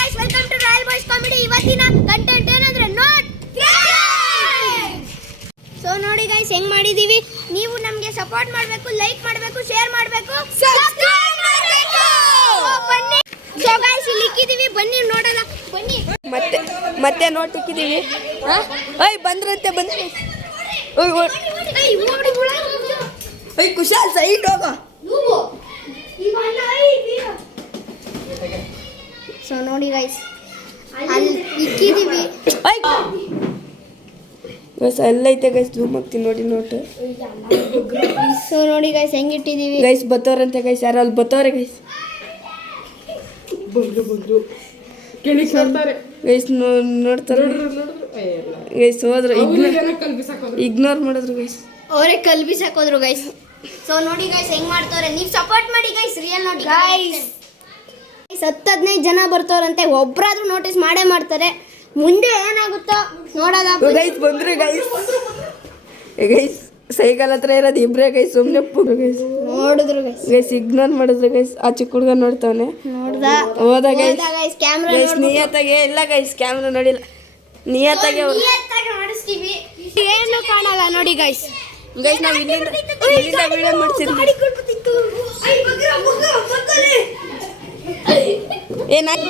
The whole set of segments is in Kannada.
Guys welcome to Royal Boys Comedy. ಇವತ್ತಿನ ಕಂಟೆಂಟ್ ಏನಂದ್ರೆ ನೋಟ್. ಸೊ ನೋಡಿ ಗೈಸ್ ಹೆಂಗ್ ಮಾಡಿದೀವಿ. ನೀವು ನಮಗೆ ಸಪೋರ್ಟ್ ಮಾಡಬೇಕು, ಲೈಕ್ ಮಾಡಬೇಕು, ಶೇರ್ ಮಾಡಬೇಕು, ಸಬ್ಸ್ಕ್ರೈಬ್ ಮಾಡಬೇಕು. ಬನ್ನಿ. ಸೊ ಗೈಸ್ ಇಲ್ಲಿ ಇಕ್ಕಿದೀವಿ, ಬನ್ನಿ ನೋಡೋಣ. ಬನ್ನಿ ಮತ್ತೆ ನೋಟ್ ಇಕ್ಕಿದೀವಿ. ಓಯ್ ಬಂದ್ರಂತೆ ಬಂದ್ರಿ. ಓಯ್ ಕುಶಾಲ್ ಸೈಡ್ ಹೋಗ. ಸೊ ನೋಡಿ ಗೈಸ್ ಅಲ್ಲಿ ಇಕ್ಕಿದೀವಿ. ಗೈಸ್ ಅಲ್ಲೈತೆ ಗೈಸ್, ಜೂಮ್ ಆಗ್ತೀನಿ ನೋಡಿ ನೋಟ್. ಸೊ ನೋಡಿ ಗೈಸ್ ಹೆಂಗ್ ಇಟ್ಟಿದೀವಿ. ಗೈಸ್ ಬತ್ತವ್ರಂತೆ ಗೈಸ್, ಯಾರು ಅಲ್ಲಿ ಬತ್ತವ್ರೆ ಗೈಸ್. ಗೈಸ್ ನೋಡ್ತಾರೆ ಗೈಸ್, ಹೋದ್ರು ಇಗ್ನೋರ್ ಮಾಡಿದ್ರು ಗೈಸ್. ಅವರೇ ಕಲ್ಬಿ ಸಾಕೋದ್ರು ಗೈಸ್. ಸೊ ನೋಡಿ ಗೈಸ್ ಹೆಂಗ್ ಮಾಡ್ತಾರೆ. ನೀವು ಸಪೋರ್ಟ್ ಮಾಡಿ ಗೈಸ್. ರಿಯಲ್ ನೋಡಿ ಗೈಸ್ 10-15 ಜನ ಬರ್ತಾರಂತೆ. ಒಬ್ರಾದ್ರೂ ನೋಟಿಸ್ ಮಾಡೇ ಮಾಡ್ತಾರೆ. ಮುಂದೆ ಏನಾಗುತ್ತೋ ನೋಡೋದ. ಗೈಸ್ ಬಂದ್ರು ಗೈಸ್. ಗೈಸ್ ಸೈಕಲ್ ಹತ್ರ ಇರೋದು ಇಬ್ರೇ ಗೈಸ್. ಸುಮ್ಮನೆ ಗೈಸ್ ನೋಡಿದ್ರು ಗೈಸ್. ಗೈಸ್ ಇಗ್ನೋರ್ ಮಾಡಿದ್ರು ಗೈಸ್. ಆ ಚಿಕ್ಕ ಹುಡುಗ ನೋಡ್ತಾವನೆ. ಹೋದ ಗೈಸ್ ಕ್ಯಾಮ್ರಾ ಗೈಸ್. ನಿಯತ್ತಾಗೆ ಇಲ್ಲ ಗೈಸ್, ಕ್ಯಾಮ್ರಾ ನೋಡಿಲ್ಲ. ನಿಯತ್ತಾಗೆ ಮಾಡಿಸ್ತೀವಿ. ಏನು ಕಾಣಲ್ಲ ನೋಡಿ ಗೈಸ್. ಗೈಸ್ ನಾವು ಇಲ್ಲಿಂದ ವಿಡಿಯೋ ಮಾಡ್ತಿದ್ವಿ. ಏನಾಯ್ತು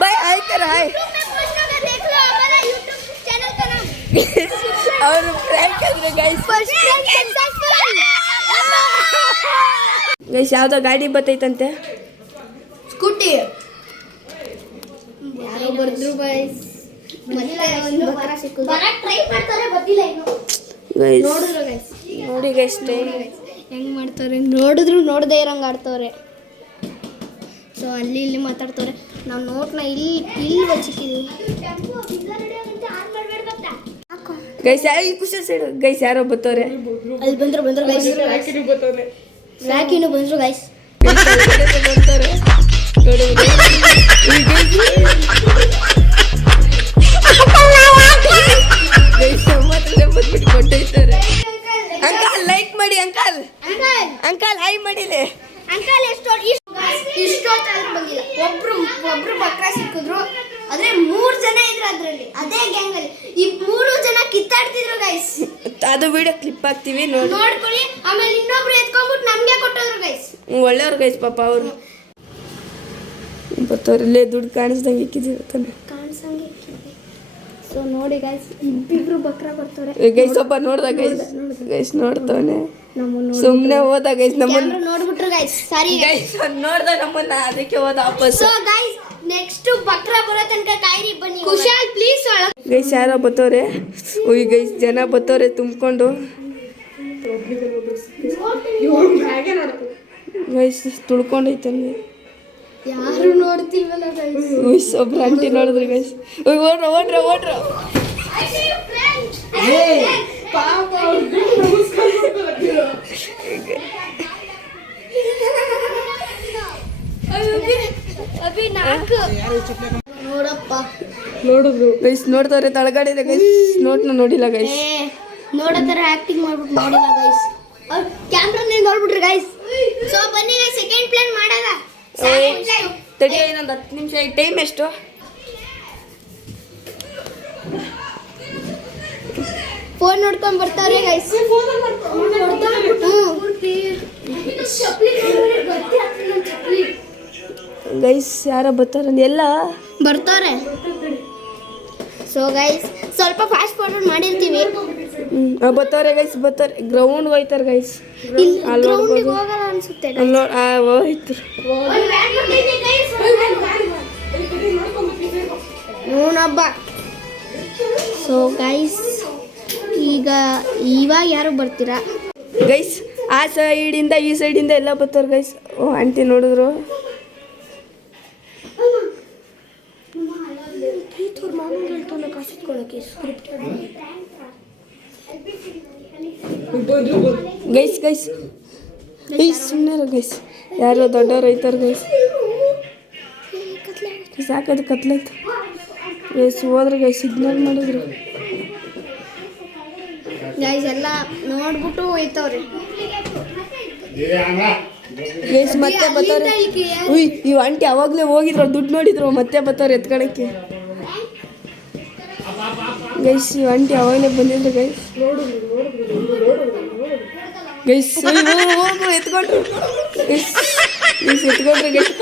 ಬಾಯ್ ಆಯ್ತಾರ ಹಾಯ್. ಅವರು ಫ್ರ್ಯಾಂಕ್ ಆದ್ರೆ ಗೈಸ್. ಗೈಸ್ ಯಾವ್ದೋ ಗಾಡಿ ಬತ್ತೈತಂತೆ, ಸ್ಕೂಟಿ. ಯಾರೋ ಬರ್ದ್ರು ಗೈಸ್. ಮತ್ತೆ ಒಂದು ಬರ ಸಿಕ್ಕಿದ್ರು. ಬರಕ್ಕೆ ಟ್ರೈ ಮಾಡ್ತಾರೆ, ಗೊತ್ತಿಲ್ಲ ಇನ್ನು. ಗೈಸ್ ನೋಡಿದ್ರು ಗೈಸ್. ನೋಡಿ ಗೈಸ್ ಟೈಮ್ ಹೆಂಗ್ ಮಾಡ್ತಾರೆ. ನೋಡಿದ್ರು ನೋಡದೇ ಇರಂಗೆ ಆಡ್ತವ್ರೆ. ಸೊ ಅಲ್ಲಿ ಇಲ್ಲಿ ಮಾತಾಡ್ತವ್ರೆ. ನಾವು ನೋಟ್ನ ಇಲ್ಲಿ ಬಚ್ಚಿಕ್ಕಿದ್ವಿ ಗೈಸ್. ಈ ಖುಷಿ ಸೈಡ್ ಗೈಸ್ ಯಾರೋ ಬತ್ತವ್ರೆ. ಅಲ್ಲಿ ಬಂದ್ರು ಗೈಸ್. ವ್ಯಾಕಿನು ಬಂದ್ರು ಗೈಸ್. ಬರ್ತಾರೆ ಕೊಟ್ಟೈತಾರೆ. ಅಂಕಲ್ ಲೈಕ್ ಮಾಡಿ. ಅಂಕಲ್ ಹಾಯ್ ಮಾಡಿಲೆ. ಅಂಕಲ್ ಇಷ್ಟೊತ್ತಾದ್ರೂ ಬಂದಿಲ್ಲ. ಒಬ್ರು ಬಕ್ರ ಸಿಕ್ಕಿದ್ರು. ಆದ್ರೆ 3 ಜನ ಇದ್ರು ಅದ್ರಲ್ಲಿ. ಅದೇ ಗ್ಯಾಂಗ್ ಅಲ್ಲಿ ಈ 3 ಜನ ಕಿತ್ತಾಡ್ತಿದ್ರು ಗೈಸ್. ಅದು ವಿಡಿಯೋ ಕ್ಲಿಪ್ ಹಾಕ್ತಿವಿ ನೋಡ್ಕೊಳ್ಳಿ. ಆಮೇಲೆ ಇನ್ನೊಬ್ರು ಎತ್ಕೊಂಡ್ಬಿಟ್ಟು ನಮ್ಗೆ ಕೊಟ್ಟೋದ್ರು ಗೈಸ್. ಒಳ್ಳೆಯವ್ರು ಗೈಸ್ ಪಾಪ. ಅವರು ಬತ್ತವ್ರಲ್ಲೇ ದುಡ್ಡು ಕಾಣಿಸ್ದಂಗೆ ಇಕ್ಕಿದೀವಿ ತಾನೆ. ಕಾಣಿಸಂಗೆ. ಸೊ ನೋಡಿ ಗೈಸ್ ಇಬ್ಬಿಬ್ರು ಬಕ್ರ ಬರ್ತಾರೆ ಗೈಸ್. ಸ್ವಲ್ಪ ನೋಡ್ದ ಗೈಸ್ ನೋಡ್ತವನೆ. ಸುಮ್ಮನೆ ಹೋದ ಗೈಸ್. ನಮ್ಮನ್ನ ನೋಡ್ಬಿಟ್ರು ಗೈಸ್. ಸಾರಿ ಗೈಸ್ ನೋಡ್ದ ನಮ್ಮನ್ನ, ಅದಕ್ಕೆ ಹೋದ ವಾಪಸ್. ಸೊ ಗೈಸ್ ನೆಕ್ಸ್ಟ್ ಬಕ್ರ ಬರೋ ತನಕ ಕಾಯಿರಿ. ಬನ್ನಿ ಕುಶಾಲ್ ಪ್ಲೀಸ್. ಗೈಸ್ ಯಾರೋ ಬತ್ತವ್ರೆ. ಓಯ್ ಗೈಸ್ ಜನ ಬತ್ತವ್ರೆ ತುಂಬಿಕೊಂಡು. ಗೈಸ್ ತುಳ್ಕೊಂಡೈತಂಗೆ. ಯಾರು ನೋಡ್ತಿಲ್ವಲ್ಲ ಗೈಸ್. ಗೈಸ್ ಒಬ್ರು ಆಂಟಿ ನೋಡಿದ್ರು ಗೈಸ್. ಓಡ್ರ ನೋಡಪ್ಪ ನೋಡಿದ್ರು ಗೈಸ್. ನೋಡ್ತವ್ರೆ ತಳಗಡೆ ಗೈಸ್. ನೋಟ್ನ ನೋಡಿಲ್ಲ ಗೈಸ್. ನೋಡತರ ಆಕ್ಟಿಂಗ್ ಮಾಡ್ಬಿಟ್ಟು ನೋಡಿಲ್ಲ ಗೈಸ್. ಅವ್ರು ಕ್ಯಾಮ್ರಾನೇ ನೋಡ್ಬಿಟ್ರು ಗೈಸ್. ಸೊ ಬನ್ನಿ ಗೈಸ್ ಸೆಕೆಂಡ್ ಪ್ಲಾನ್ ಮಾಡೋಣ. ತಡಿ ಇನ್ನೊಂದು 10 ನಿಮಿಷ. ಟೈಮ್ ಎಷ್ಟು? ಫೋನ್ ನೋಡ್ಕೊಂಡ್ ಬರ್ತಾರೆ ಗೈಸ್. ಗೈಸ್ ಯಾರೋ ಬರ್ತಾರೆ ಎಲ್ಲ ಬರ್ತಾರೆ. ಸೊ ಗೈಸ್ ಸ್ವಲ್ಪ ಫಾಸ್ಟ್ ಫಾರ್ವರ್ಡ್ ಮಾಡಿರ್ತೀವಿ. ಬರ್ತಾರೆ ಗೈಸ್. ಬರ್ತಾರೆ ಗ್ರೌಂಡ್ ಹೋಯ್ತಾರೆ ಗೈಸ್. ಗ್ರೌಂಡಿಗೆ ಹೋಗಲ್ಲ ಅನ್ಸುತ್ತೆ. ಹೋಯ್ತು. ಹಬ್ಬ. ಸೊ ಗೈಸ್ ಇವಾಗ ಯಾರು ಬರ್ತೀರಾ ಗೈಸ್? ಆ ಸೈಡಿಂದ ಈ ಸೈಡಿಂದ ಎಲ್ಲ ಬರ್ತಾರೆ ಗೈಸ್. ಓ ಆಂಟಿ ನೋಡಿದ್ರು. ಗೈಸ್ ಗೈಸ್ ಸುಮ್ಮನೆ ಗೈಸ್ ಯಾರೋ ದೊಡ್ಡವ್ರು ಐತಾರ ಗೈಸ್ ಸಾಕದು ಕತ್ಲಾಯ್ತು ಗೈಸ್ ಹೋದ್ರೆ ಗೈಸ್ ಇಗ್ನೋರ್ ಮಾಡಿದ್ರು ಗೈಸ್ ಎಲ್ಲ ನೋಡ್ಬಿಟ್ಟು ಹೋಯ್ತವ್ರೆ ಗೈಸ್ ಮತ್ತೆ ಬರ್ತಾರೆ ಉಯ್ ಇವ್ ಆಂಟಿ ಅವಾಗಲೇ ಹೋಗಿದ್ರು ದುಡ್ಡು ನೋಡಿದ್ರು ಮತ್ತೆ ಬರ್ತಾರೆ ಎತ್ಕೊಳಕ್ಕೆ ಗೈಸ್ ಇವ್ ಆಂಟಿ ಅವಾಗಲೇ ಬಂದಿದ್ರು ಗೈಸ್ ಗೈಸ್ ಹೋಗು ಎತ್ಕೊಂಡ್ರು ಗೈಸ್ ಎತ್ಕೊಂಡ್ರು ಗೈಸ್